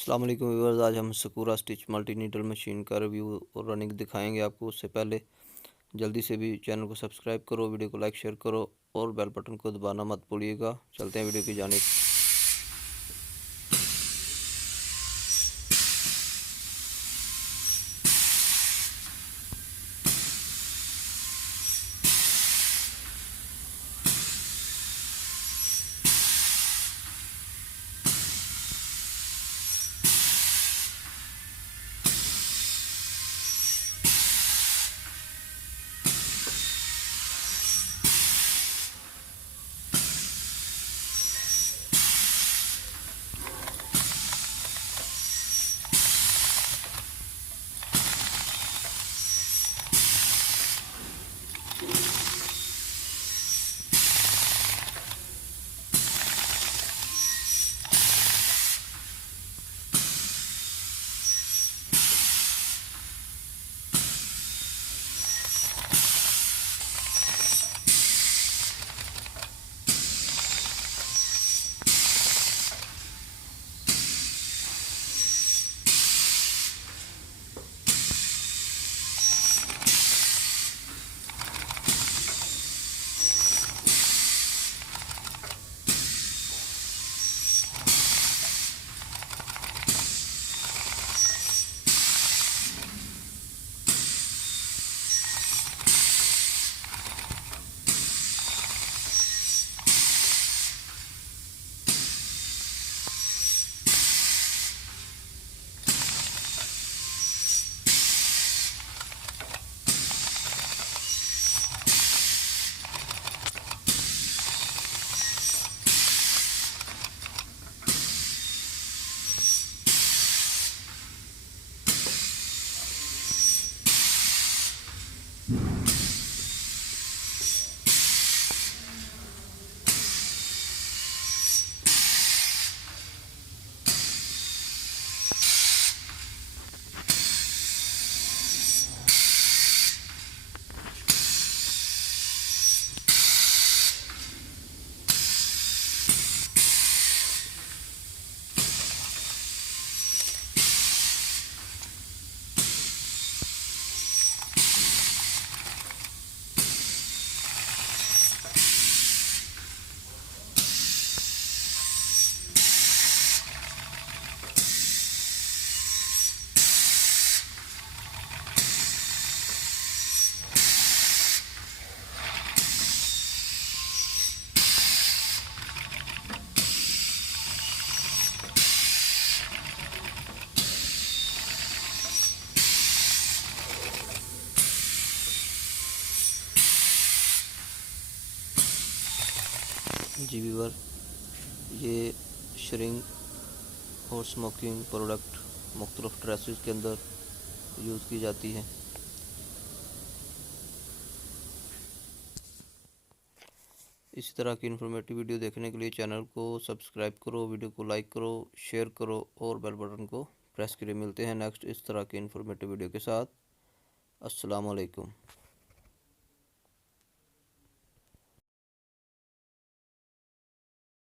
अस्सलाम वालेकुम व्यूअर्स, आज हम सकूरा स्टिच मल्टी नीडल मशीन का रिव्यू और रनिंग दिखाएंगे आपको। उससे पहले जल्दी से भी चैनल को सब्सक्राइब करो, वीडियो को लाइक शेयर करो और बेल बटन को दबाना मत भूलिएगा। चलते हैं वीडियो की जानिब। जी व्यूअर, ये श्रिंक और स्मोकिंग प्रोडक्ट मुख्तलिफ ड्रेसेस के अंदर यूज़ की जाती है। इसी तरह की इन्फॉर्मेटिव वीडियो देखने के लिए चैनल को सब्सक्राइब करो, वीडियो को लाइक करो, शेयर करो और बेल बटन को प्रेस करिए। मिलते हैं नेक्स्ट इस तरह के इन्फॉर्मेटिव वीडियो के साथ। अस्सलाम वालेकुम।